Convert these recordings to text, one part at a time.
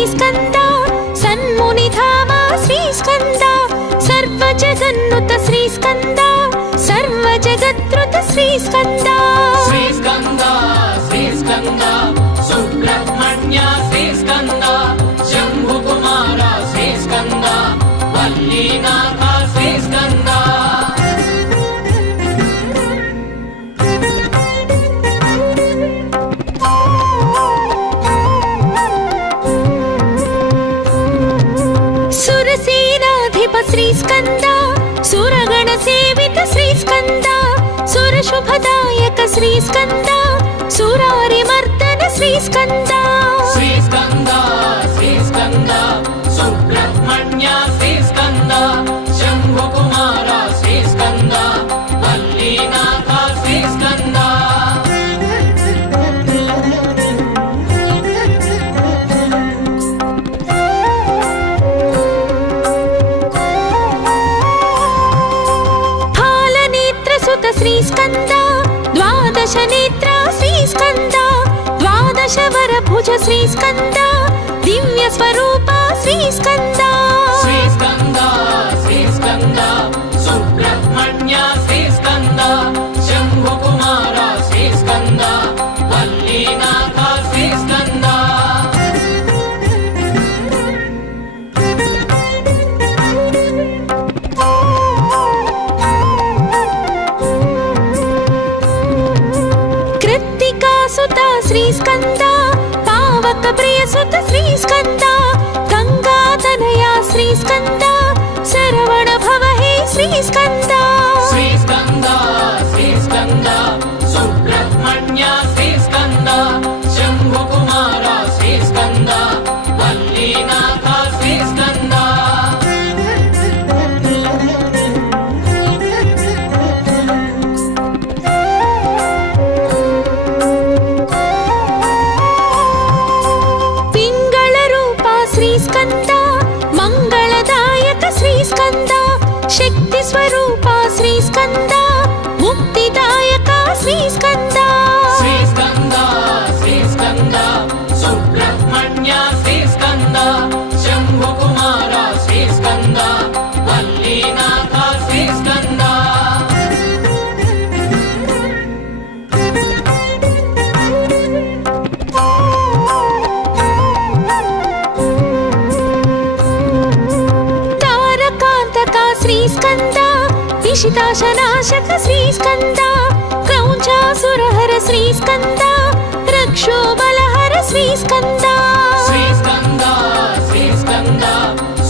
श्रीस्कन्द सन्मुनिधाम श्रीस्कन्द सर्वजगन्नुत श्रीस्कन्द सर्वजगत्रुत श्रीस्कन्द श्रीस्कन्द श्रीस्कन्द सुब्रह्मण्य श्रीस्कन्द शम्भुकुमार श्रीस्कन्द वल्लीनाथ श्रीस्कन्द सुरसेनाधिप श्रीस्कन्द सुरगण सेवित श्रीस्कन्द सुरशुभदायक श्रीस्कन्द सुरारिमर्दन श्रीस्कन्द श्रीस्कन्द श्रीस्कन्द सुब्रह्मण्य श्रीस्कन्द शम्भुकुमार श्रीस्कन्द वल्लीनाथ श्रीस्कन्द श्रीस्कन्द द्वादश नेत्र श्रीस्कन्द द्वादश वरभुज श्रीस्कन्द दिव्य स्वरूप श्रीस्कन्द श्रीस्कन्द श्रीस्कन्द सुब्रह्मण्य श्रीस्कन्द शम्भुकुमार श्रीस्कन्द वल्लीनाथ श्रीस्कन्द श्रीस्कन्द पावक प्रियसुत श्रीस्कन्द गंगातनया श्रीस्कन्द शरवण भव हे श्रीस्कन्द श्रीस्कन्द श्रीस्कन्द सुब्रह्मण्य श्रीस्कन्द शम्भुकुमार श्रीस्कन्द वल्लीनाथ श्रीस्कन्द श्रीस्कन्द मंगलदायक श्रीस्कन्द शक्ति स्वरूप श्रीस्कन्द मुक्तिदायक श्रीस्कन्द श्रीस्कन्द श्रीस्कन्द सुब्रह्मण्य श्रीस्कन्द शम्भुकुमार श्रीस्कन्द वल्लीनाथ श्रीस्कन्द श्रीस्कन्द इशिताशनाशक श्रीस्कन्द क्रौञ्चासुरहर श्रीस्कन्द रक्षोबलहर श्रीस्कन्द श्रीस्कन्द श्रीस्कन्द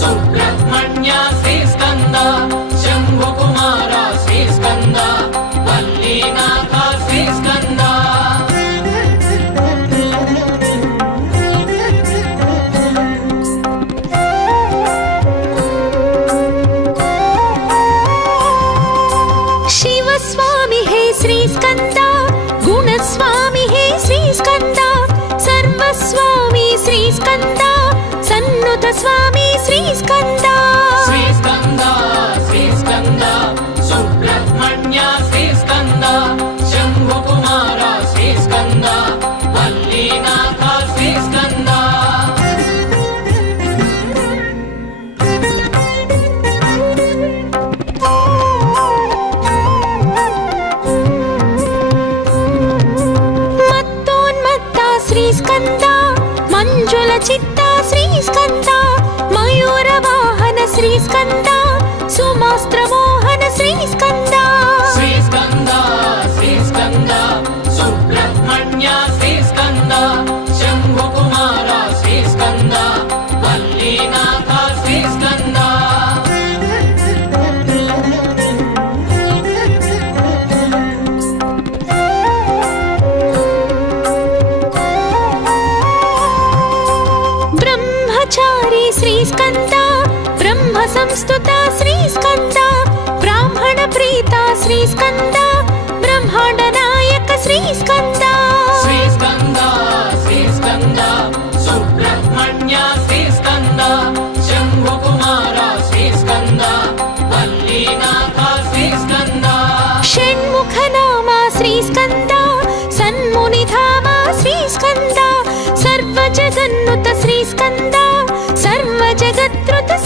सुब्रह्मण्य श्रीस्कन्द शम्भुकुमार श्रीस्कन्द वल्लीनाथ श्रीस्कन्द श्रीस्कन्द गुणस्वामी हे श्रीस्कन्द सर्वस्वामी श्रीस्कन्द सन्नुत स्वामी श्रीस्कन्द श्रीस्कन्द श्रीस्कन्द सुब्रह्मण्य श्रीस्कन्द शम्भुकुमार श्रीस्कन्द वल्लीनाथ श्रीस्कन्द श्रीस्कन्द मंजुल चित्ता श्रीस्कन्द मयूर वाहन श्रीस्कन्द सुमास्त्र मोहन श्रीस्कन्द श्रीस्कन्द श्रीस्कन्द सुब्रह्मण्य श्रीस्कन्द शम्भुकुमार श्रीस्कन्द वल्लीनाथ श्रीस्कन्द ब्रह्मचारी श्रीस्कन्द ब्रह्म संस्तुता श्रीस्कन्द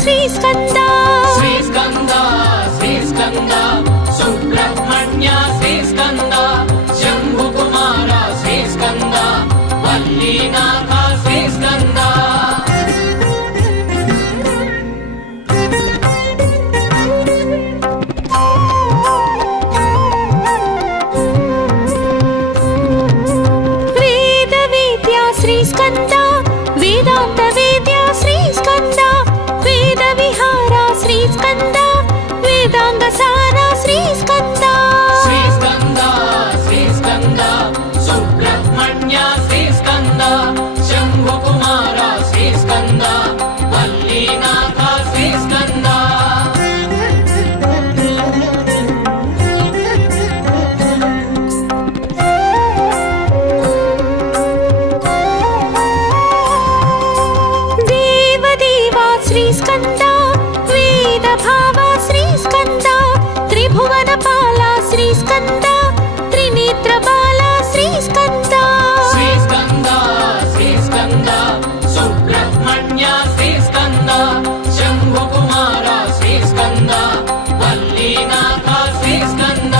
శ్రీస్కంద శ్రీస్కంద శ్రీస్కంద సుబ్రహ్మణ్య శ్రీస్కంద శంభుకుమార శ్రీస్కంద వల్లీనాథ శ్రీస్కంద వేద వేద్య శ్రీస్కంద వేదాంత వేద్య శ్రీస్కంద వేద విహార శ్రీస్కంద వేదాంగ సార శ్రీస్కంద శ్రీస్కంద శ్రీస్కంద సుబ్రహ్మణ్య శ్రీస్కంద శంభుకుమార శ్రీస్కంద వల్లీనాథ శ్రీస్కంద దేవదేవా శ్రీస్కంద వేద భావ శ్రీస్కంద త్రిభువన పాల శ్రీస్కంద త్రినేత్ర బాల శ్రీస్కంద శ్రీస్కంద శ్రీస్కంద సుబ్రహ్మణ్య శ్రీస్కంద శంభుకుమార శ్రీస్కంద వల్లీనాథ శ్రీస్కంద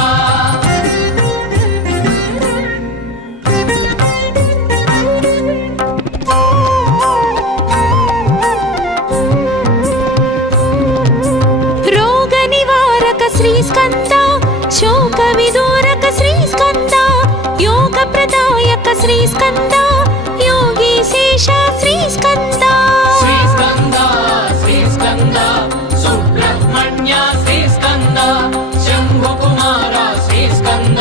రోగ నివారక శ్రీస్కంద శోక విదూరక శ్రీస్కంద యోగ ప్రదాయక శ్రీస్కంద యోగీశేష శ్రీస్కంద శ్రీస్కంద శ్రీస్కంద సుబ్రహ్మణ్య శ్రీస్కంద శంభుకుమార శ్రీస్కంద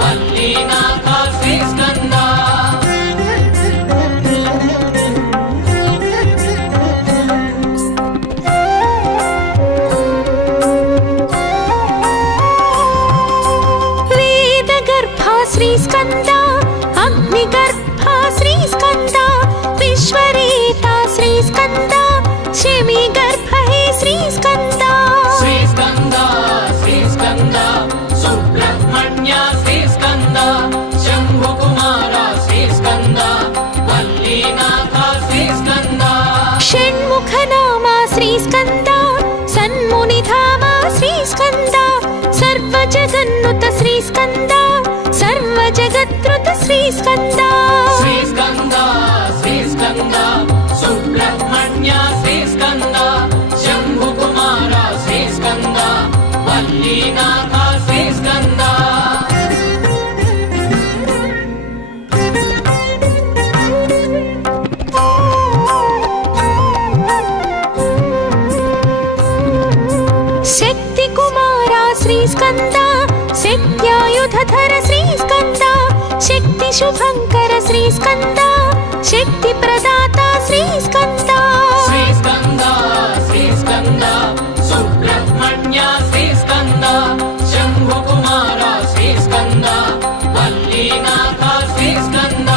వల్లీనాథ శ్రీస్కంద వేద గర్భ శ్రీస్కంద అగ్ని గర్భ శ్రీస్కంద విశ్వరేత శ్రీస్కంద శమి గర్భ హే శ్రీస్కంద శ్రీస్కంద శ్రీస్కంద సుబ్రహ్మణ్య శ్రీస్కంద శంభుకుమార శ్రీస్కంద వల్లీనాథ శ్రీస్కంద షణ్ముఖ నామ శ్రీస్కంద సన్మునిధామ శ్రీస్కంద సర్వ జగన్నుత శ్రీస్కంద సర్వ జగత్రుత శ్రీస్కంద శ్రీస్కంద శ్రీస్కంద సుబ్రహ్మణ్య శ్రీస్కంద శంభుకుమార శ్రీస్కంద వల్లీనాథ శ్రీస్కంద శక్తి కుమార శ్రీస్కంద శక్త్యాయుధర శ్రీస్కంద శక్తి శుభంకర శ్రీస్కంద శక్తి ప్రదాత శ్రీస్కంద శ్రీస్కంద శ్రీస్కంద సుబ్రహ్మణ్య శ్రీస్కంద శంభుకుమార శ్రీస్కంద వల్లీనాథ శ్రీస్కంద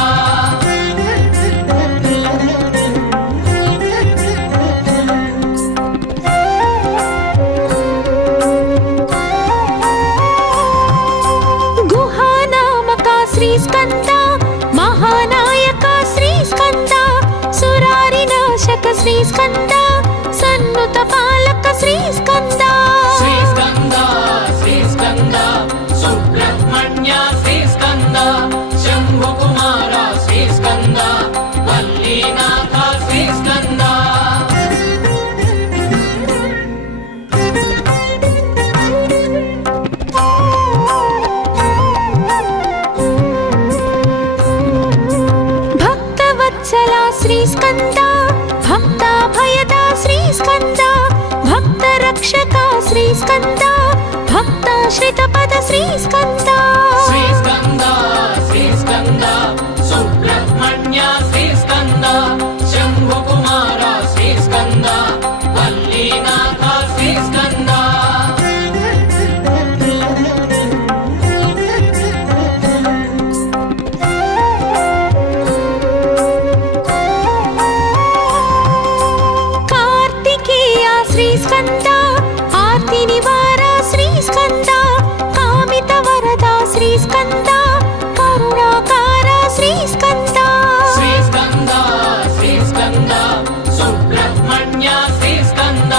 గుహానామక శ్రీస్కంద మహానాయక శ్రీస్కంద సురారినాశక శ్రీస్కంద సన్నుత పాలక శ్రీస్కంద శ్రీస్కంద శ్రీస్కంద సుబ్రహ్మణ్య శ్రీస్కంద శంభుకుమార శ్రీస్కంద వల్లీనాథ శ్రీస్కంద భక్తవత్సల శ్రీస్కంద భక్తాభయద శ్రీస్కంద భక్తరక్షక శ్రీస్కంద భక్తాశ్రిత పద శ్రీస్కంద శ్రీస్కంద శ్రీస్కంద సుబ్రహ్మణ్య శ్రీస్కంద శంభుకుమార శ్రీస్కంద వల్లీనాథ శ్రీస్కంద కార్తికేయ శ్రీస్కంద ఆర్తి నివార శ్రీస్కంద కామిత వరద శ్రీస్కంద కరుణాకార శ్రీస్కంద శ్రీస్కంద శ్రీస్కంద సుబ్రహ్మణ్య శ్రీస్కంద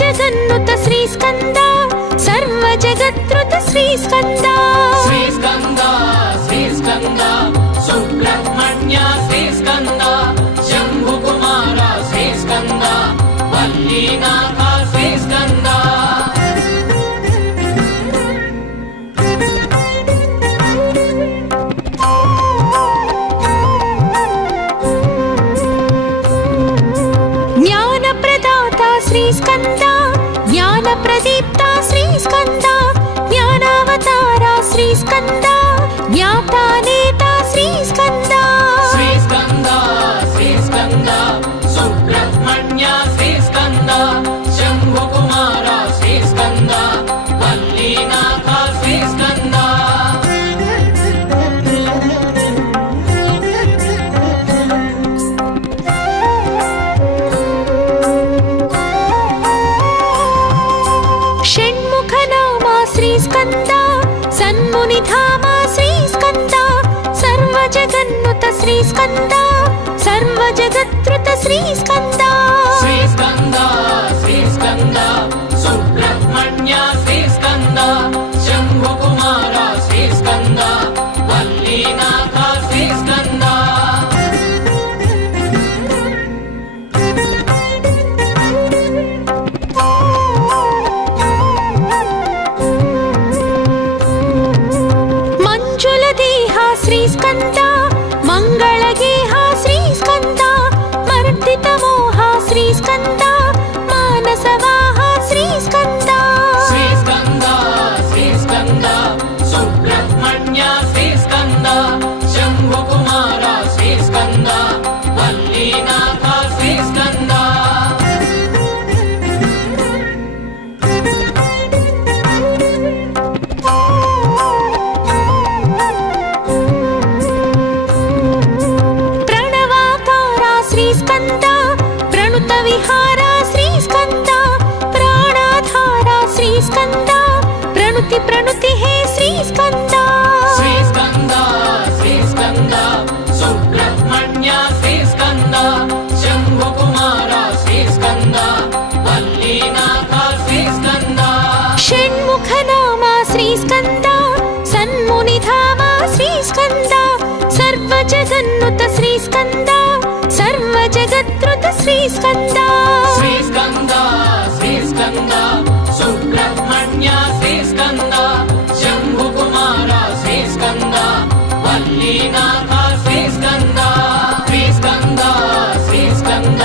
सर्वजगन्नुत श्रीस्कन्द सर्वजगत्कृत श्रीस्कन्द श्रीस्कन्द श्रीस्कन्द सुब्रह्मण्य श्रीस्कन्द शम्भुकुमार श्रीस्कन्द वल्लीनाथ श्रीस्कन्द श्रीस्कन्द ज्ञानप्रदीप्ता श्रीस्कन्द ज्ञानावतारा श्रीस्कन्द ज्ञाता नेता श्रीस्कन्द श्रीस्कन्द श्रीस्कन्द सुब्रह्मण्य श्रीस्कन्द शम्भुकुमार श्रीस्कन्द वल्लीनाथ श्रीस्कन्द श्रीस्कन्द सन्मुनिधाम श्रीस्कन्द सर्वजगन्नुत श्रीस्कन्द सर्वजगत्कृत श्रीस्कन्द श्रीस्कन्द श्रीस्कन्द सुब्रह्मण्य श्रीस्कन्द शम्भुकुमार श्रीस्कन्द वल्लीनाथ श्रीस्कन्द श्रीस्कन्द मंगलगेह श्रीस्कन्द मर्दितमोह श्रीस्कन्द मानसवाह श्रीस्कन्द श्रीस्कन्द श्रीस्कन्द सुब्रह्मण्य श्रीस्कन्द शम्भुकुमार श्रीस्कन्द वल्लीनाथ श्रीस्कन्द विहारा श्रीस्कन्द प्राणाधारा श्रीस्कन्द प्रणुति प्रणुति हे श्रीस्कन्द श्रीस्कन्द श्रीस्कन्द सुब्रह्मण्य श्रीस्कन्द शम्भुकुमार श्रीस्कन्द वल्लीनाथ श्रीस्कन्द षण्मुखनाम श्रीस्कन्द सन्मुनिधाम श्रीस्कन्द सर्वजगन्नुत श्रीस्कन्द सर्वजगत्कृत श्रीस्कन्द श्रीस्कन्द श्रीस्कन्द सुब्रह्मण्य श्रीस्कन्द शम्भुकुमार श्रीस्कन्द वल्लीनाथ श्रीस्कन्द श्रीस्कन्द श्रीस्कन्द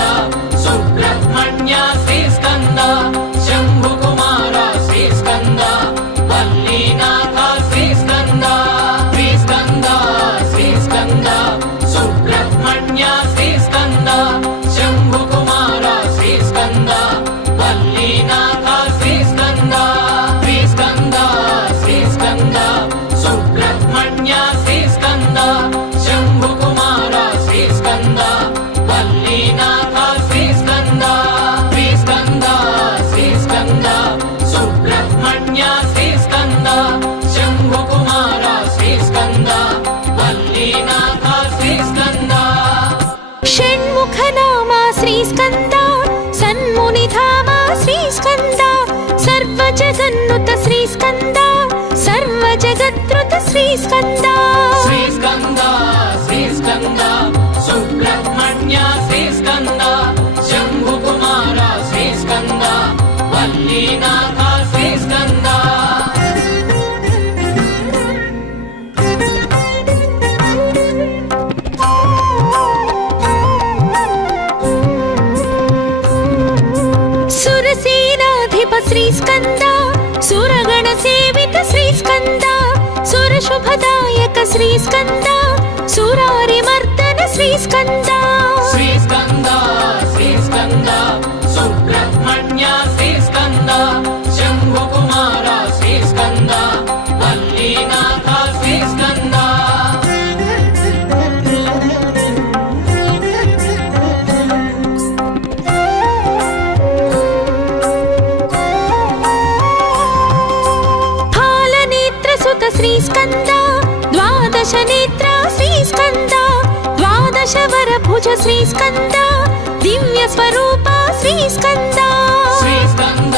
सुब्रह्मण्य श्रीस्कन्द शम्भुकुमार श्रीस्कन्द वल्लीनाथ श्रीस्कन्द श्रीस्कन्द श्रीस्कन्द सुब्रह्मण्य श्रीस्कन्द शम्भुकुमार श्रीस्कन्द वल्लीनाथ श्रीस्कन्द श्रीस्कन्द श्रीस्कन्द सुब्रह्मण्य श्रीस्कन्द शम्भुकुमार श्रीस्कन्द वल्लीनाथ श्रीस्कन्द श्रीस्कन्द श्रीस्कन्द सुब्रह्मण्य श्रीस्कन्द शम्भुकुमार श्रीस्कन्द वल्लीनाथ श्रीस्कन्द षण्मुखनाम श्रीस्कन्द सन्मुनिधाम श्रीस्कन्द सर्वजगन्नुत श्रीस्कन्द सर्वजगत्कृत श्रीस्कन्द श्रीस्कन्द श्रीस्कन्द सुब्रह्मण्य श्रीस्कन्द शम्भुकुमार श्रीस्कन्द वल्लीनाथ श्रीस्कन्द सुरसेनाधिप श्रीस्कन्द सुरगण सेवित श्रीस्कन्द सुरशुभदायक श्रीस्कन्द सुरारिमर्दन श्रीस्कन्द श्रीस्कन्द श्रीस्कन्द सुब्रह्मण्य श्रीस्कन्द शम्भुकुमार श्रीस्कन्द वल्लीनाथ श्रीस्कन्द श्रीस्कन्द द्वादश नेत्र श्रीस्कन्द द्वादश वरभुज श्रीस्कन्द ದಿವ್ಯ ಸ್ವರೂಪ ಶ್ರೀ ಸ್ಕಂದ ಶ್ರೀ ಸ್ಕಂದ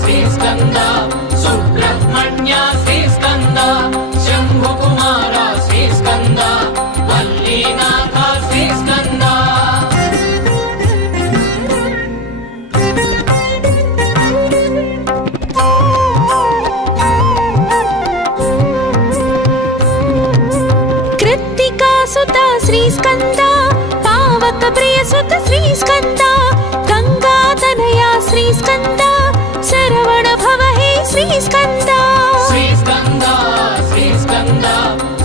ಶ್ರೀ ಸ್ಕಂದ ಸುಬ್ರಹ್ಮಣ್ಯ ಶ್ರೀ ಸ್ಕಂದ ಶಂಭು ಕುಮಾರ ಶ್ರೀ ಸ್ಕಂದ ವಲ್ಲಿನಾಥ ಶ್ರೀ ಸ್ಕಂದ ಕೃತ್ತಿಕಾ ಸುತ ಶ್ರೀ ಸ್ಕಂದ ಪಾವಕ ಪ್ರಿಯ ಸುತ ಶ್ರೀ ಸ್ಕಂದ ಗಂಗಾತನಯ ಶ್ರೀ ಸ್ಕಂದ ಶರವಣ ಭವ ಹೇ ಶ್ರೀ ಸ್ಕಂದ ಶ್ರೀ ಸ್ಕಂದ ಶ್ರೀ ಸ್ಕಂದ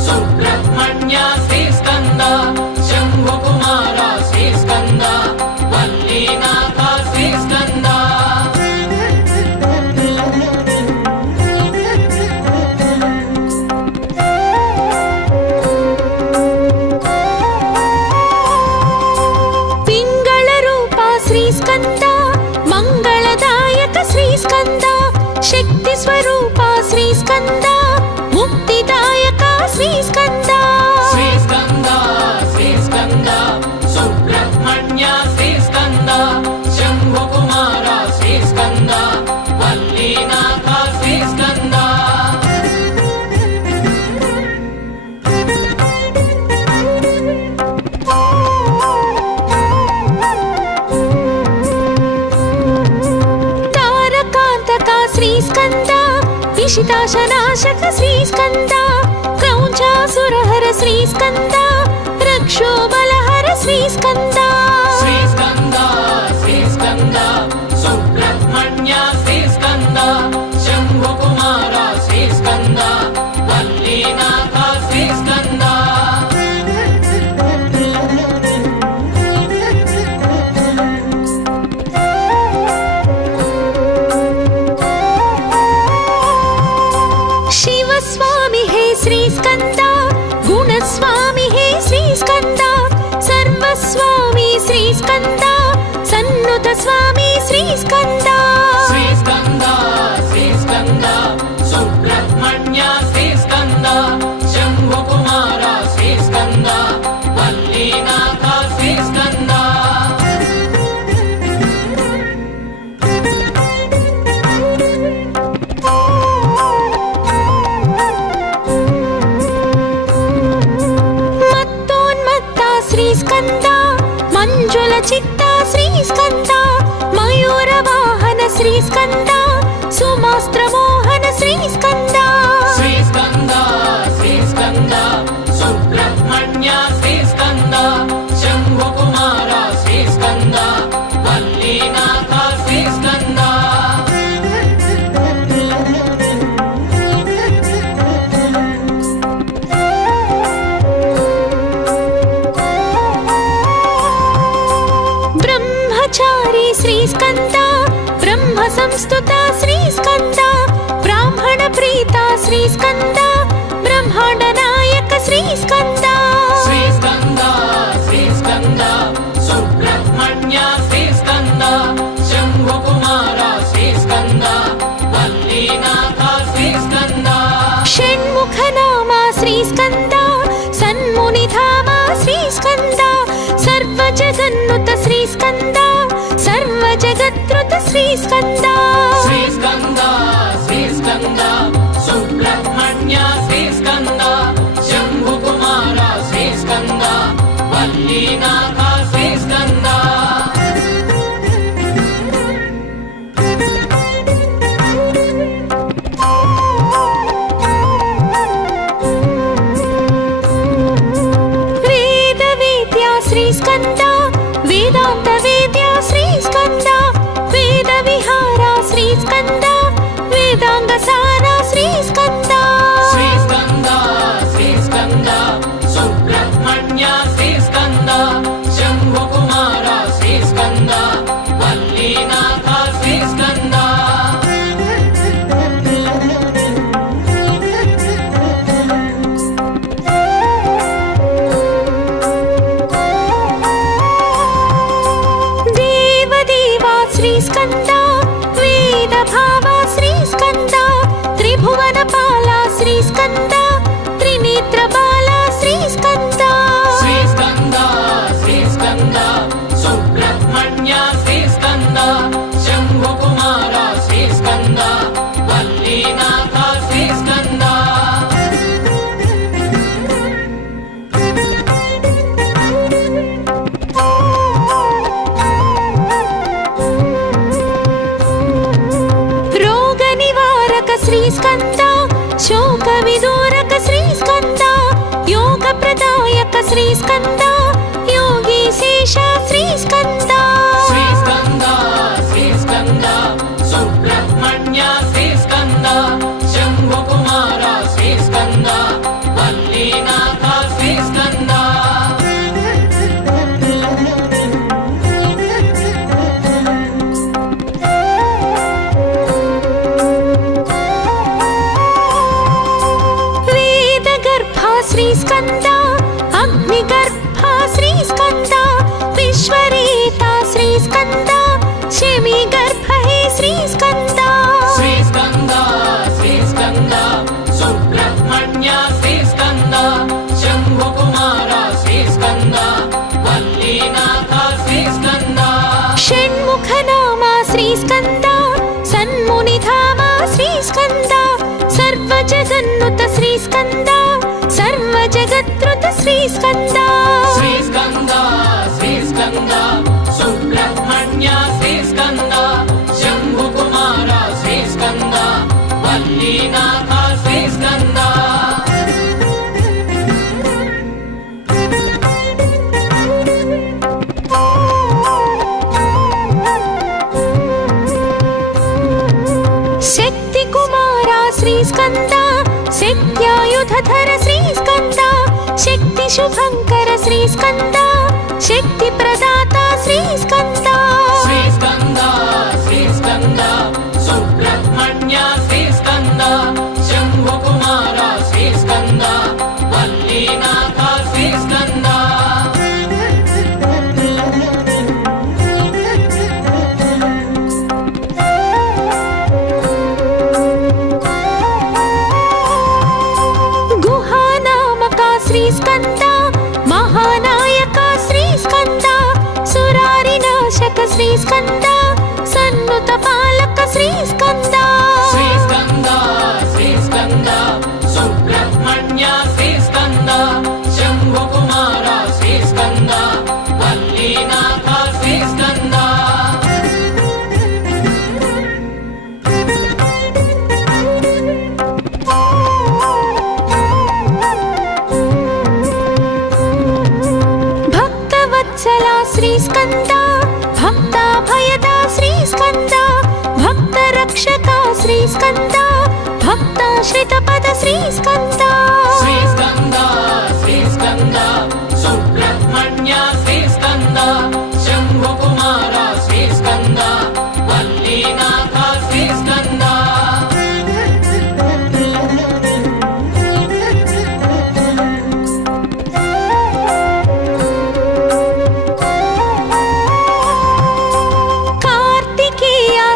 ಸುಬ್ರಹ್ಮಣ್ಯ ಶ್ರೀ ಸ್ಕಂದ ಶಂಭು ಕುಮಾರ ಶ್ರೀ ಸ್ಕಂದ ವಲ್ಲಿನಾಥ ಶ್ರೀ ಸ್ಕಂದ ಪಿಂಗಳ ರೂಪ ಶ್ರೀ ಸ್ಕಂದ ಮಂಗಳದಾಯಕ ಶ್ರೀ ಸ್ಕಂದ ಶಕ್ತಿ ಸ್ವರೂಪ ಶ್ರೀ ಸ್ಕಂದ ಮುಕ್ತಿದಾಯಕ ಶ್ರೀ ಸ್ಕಂದ ಶ್ರೀ ಸ್ಕಂದ ಶ್ರೀ ಸ್ಕಂದ ಸುಬ್ರಹ್ಮಣ್ಯ ಶ್ರೀ ಸ್ಕಂದ ಶಂಭು ಕುಮಾರ ಶ್ರೀ ಸ್ಕಂದ ವಲ್ಲಿನಾಥ ಶ್ರೀ ಸ್ಕಂದ ತಾರಕಾಂತಕ ಶ್ರೀ ಸ್ಕಂದ ವಿಷಿತಾಶನಾಶಕ ಶ್ರೀ ಸ್ಕಂದ ಕ್ರೌಂಚಾಸುರಹರ ಶ್ರೀ ಸ್ಕಂದ ರಕ್ಷೋಬಲಹರ ಶ್ರೀ ಸ್ಕಂದ ಶ್ರೀ ಸ್ಕಂದ ಶ್ರೀ ಸ್ಕಂದ ಸುಬ್ರಹ್ಮಣ್ಯ ಶ್ರೀ ಸ್ಕಂದ ಶಂಭು ಕುಮಾರ ಶ್ರೀ ಸ್ಕಂದ ವಲ್ಲಿನಾಥ ಶ್ರೀ ಸ್ಕಂದ ಶಿವಸ್ವಾಮಿ ಹೇ ಶ್ರೀ ಸ್ಕಂದ ಗುಣಸ್ವಾಮಿ ಹೇ ಶ್ರೀ ಸ್ಕಂದ ಸರ್ವಸ್ವಾಮಿ ಶ್ರೀ ಸ್ಕಂದ ಸನ್ನುತ ಸ್ವಾಮಿ ಶ್ರೀ ಸ್ಕಂದ ಶ್ರೀ ಸ್ಕಂದ ಶ್ರೀ ಸ್ಕಂದ ಸುಬ್ರಹ್ಮಣ್ಯ ಶ್ರೀ ಸ್ಕಂದ ಶಂಭು ಕುಮಾರ ಶ್ರೀ ಸ್ಕಂದ ವಲ್ಲಿನಾಥ ಶ್ರೀ ಸ್ಕಂದ ಮತ್ತೋನ್ಮತ್ತ ಶ್ರೀ ಸ್ಕಂದ ಮಂಜುಳ ಚಿತ್ತ ಶ್ರೀ ಸ್ಕಂದ ಮಯೂರ ವಾಹನ ಶ್ರೀ ಸ್ಕಂದ ಸುಮಾಸ್ತ್ರ ಮೋಹನ ಶ್ರೀ ಸ್ಕಂದ ಶ್ರೀ ಸ್ಕಂದ ಶ್ರೀ ಸ್ಕಂದ ಸುಬ್ರಹ್ಮಣ್ಯ ಶ್ರೀ ಸ್ಕಂದ ಶಂಭು ಕುಮಾರ ಶ್ರೀ ಸ್ಕಂದ ವಲ್ಲಿನಾಥ ಶ್ರೀ ಸ್ಕಂದ ಬ್ರಹ್ಮಚಾರಿ ಶ್ರೀ ಸ್ಕಂದ ಬ್ರಹ್ಮ ಸಂಸ್ತುತ ಶ್ರೀ ಸ್ಕಂದ ಬ್ರಾಹ್ಮಣ ಪ್ರೀತ ಶ್ರೀ ಸ್ಕಂದ ಬ್ರಹ್ಮಾಂಡ ನಾಯಕ ಶ್ರೀ ಸ್ಕಂದ ಶ್ರೀ ಸ್ಕಂದ ಶ್ರೀ ಸ್ಕಂದ ಸುಬ್ರಹ್ಮಣ್ಯ ಶ್ರೀ ಸ್ಕಂದ ಶಂಭು ಕುಮಾರ ಶ್ರೀ ಸ್ಕಂದ ವಲ್ಲಿನಾಥ ಶ್ರೀ ಸ್ಕಂದ ಷಣ್ಮುಖ ನಾಮ ಶ್ರೀ ಸ್ಕಂದ ಸನ್ಮುನಿಧಾಮ ಶ್ರೀ ಸ್ಕಂದ ಸರ್ವ ಜಗನ್ನುತ ಶ್ರೀ ಸ್ಕಂದ ಸರ್ವ ಜಗತ್ರುತ ಶ್ರೀ ಸ್ಕಂದ ಶ್ರೀ ಸ್ಕಂದ ಶ್ರೀ ಸ್ಕಂದ ಸುಬ್ರಹ್ಮಣ್ಯ ಶ್ರೀ ಸ್ಕಂದ ಶಂಭು ಕುಮಾರ ಶ್ರೀ ಸ್ಕಂದ ವಲ್ಲಿನಾಥ ಶ್ರೀ ಸ್ಕಂದ ವೇದ ವೇದ್ಯ ಶ್ರೀ ಸ್ಕಂದ ವೇದಾಂತ ವೇದ್ಯ ಶ್ರೀ ಸ್ಕಂದ ವೇದ ವಿಹಾರ ಶ್ರೀ ಸ್ಕಂದ ವೇದಾಂಗ ಸಾರ ಶ್ರೀ ಸ್ಕಂದ ಶ್ರೀ శ్రీస్కంద యోగీశేష శ్రీస్కంద శ్రీస్కంద శ్రీస్కంద సుబ్రహ్మణ్య శ్రీస్కంద శంభుకుమార శ్రీస్కంద వల్లీనాథ శ్రీస్కంద శ్రీస్కంద అగ్నిగర్భ శ్రీస్కంద విశ్వరేత శ్రీస్కంద శమీగర్భ హే శ్రీస్కంద శ్రీస్కంద శ్రీస్కంద సుబ్రహ్మణ్య శ్రీస్కంద శంభుకుమార శ్రీస్కంద వల్లీనాథ శ్రీస్కంద షణ్ముఖ నామ శ్రీస్కంద సన్మునిధామ శ్రీస్కంద సర్వజగన్నుత శ్రీస్కంద సర్వజగత్రుత శ్రీస్కంద శ్రీస్కంద శ్రీస్కంద సుబ్రహ్మణ్య శ్రీస్కంద శంభుకుమార శ్రీస్కంద వల్లీనాథ శ్రీస్కంద శక్తి కుమార శ్రీస్కంద శక్త్యాయుధర శ్రీస్కంద శక్తి శుభంకర శ్రీస్కంద శక్తి ప్రదాత శ్రీస్కంద శ్రీస్కంద శ్రీస్కంద సుబ్రహ్మణ్య శ్రీస్కంద శంభుకుమార శ్రీస్కంద వల్లీనాథ శ్రీస్కంద శ్రీస్కంద మహానాయక శ్రీస్కంద సురారినాశక శ్రీస్కంద సన్నుత పాలక శ్రీస్కంద శ్రీస్కంద శ్రీస్కంద సుబ్రహ్మణ్య శ్రీస్కంద శంభుకుమార శ్రీస్కంద వల్లీనాథ శ్రీస్కంద శ్రీస్కంద భక్తాభయద శ్రీస్కంద భక్తరక్షక శ్రీస్కంద భక్తాశ్రిత పద శ్రీస్కంద శ్రీస్కంద శ్రీస్కంద సుబ్రహ్మణ్య శ్రీస్కంద శంభుకుమార శ్రీస్కంద వల్లీనాథ శ్రీస్కంద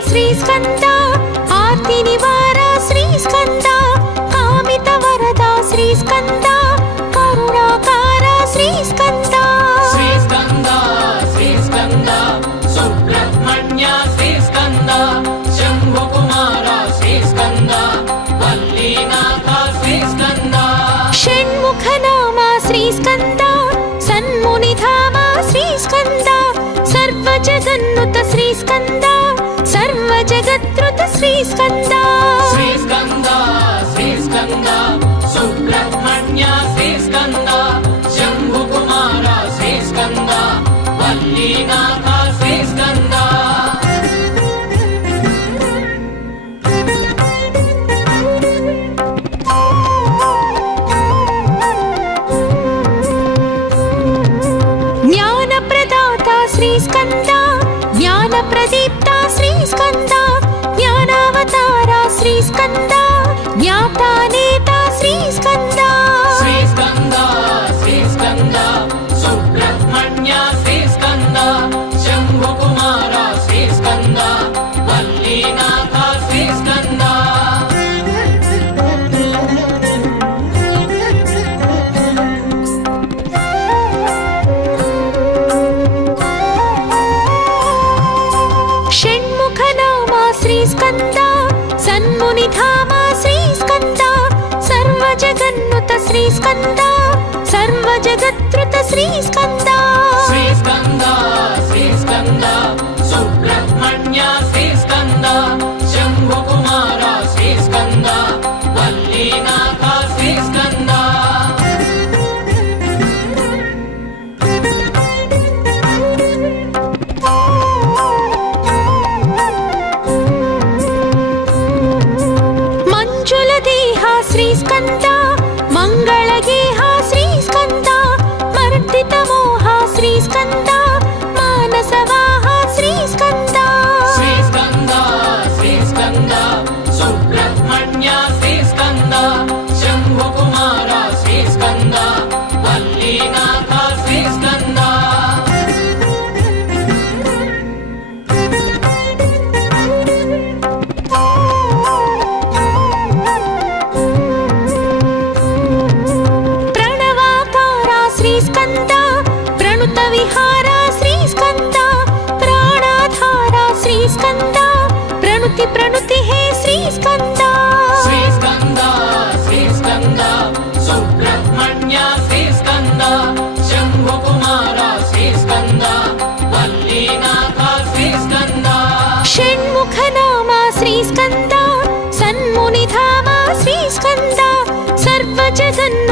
శ్రీస్కంద ఆర్తి నివార శ్రీస్కంద కామిత వరద శ్రీస్కంద కరుణాకార శ్రీస్కంద శ్రీస్కంద శ్రీస్కంద సుబ్రహ్మణ్య శ్రీస్కంద శంభుకుమార శ్రీస్కంద వల్లీనాథ శ్రీస్కంద షణ్ముఖ నామ శ్రీస్కంద సన్మునిధామ శ్రీస్కంద సర్వజగన్నుత శ్రీస్కంద సర్వజగత్రుత శ్రీస్కంద శ్రీస్కంద శ్రీస్కంద సుబ్రహ్మణ్య శ్రీస్కంద శంభుకుమార శ్రీస్కంద వల్లీనాథ శ్రీస్కంద జ్ఞానప్రదాత శ్రీస్కంద జ్ఞానప్రదీప్త శ్రీస్కంద జ్ఞానావతార శ్రీస్కంద జ్ఞాతానేత శ్రీస్కంద శ్రీస్కంద శ్రీస్కంద సుబ్రహ్మణ్య శ్రీస్కంద శంభుకుమార శ్రీస్కంద వల్లీనాథ శ్రీస్కంద షణ్ముఖ నామ శ్రీస్కంద సన్మునిధామ శ్రీస్కంద సర్వజగన్నుత శ్రీస్కంద సర్వజగత్రుత శ్రీస్కంద శ్రీస్కంద శ్రీస్కంద సుబ్రహ్మణ్య శ్రీస్కంద శంభుకుమార శ్రీస్కంద వల్లీనాథ శ్రీస్కంద स्कन्द मानसवाह श्रीस्कन्द श्रीस्कन्द श्रीस्कन्द सुब्रह्मण्य श्रीस्कन्द शम्भुकुमार श्रीस्कन्द वल्लीनाथ श्रीस्कन्द प्रणवाकारा श्रीस्कन्द प्रणुतविहार श्रीस्कन्द प्राणाधारा श्रीस्कन्द प्रणुति प्रणुति हे श्रीस्कन्द श्रीस्कन्द श्रीस्कन्द सुब्रह्मण्य श्रीस्कन्द शम्भुकुमार श्रीस्कन्द वल्लीनाथ श्रीस्कन्द षण्मुखनामा श्रीस्कन्द सन्मुनिधामा श्रीस्कन्द सर्वजगन्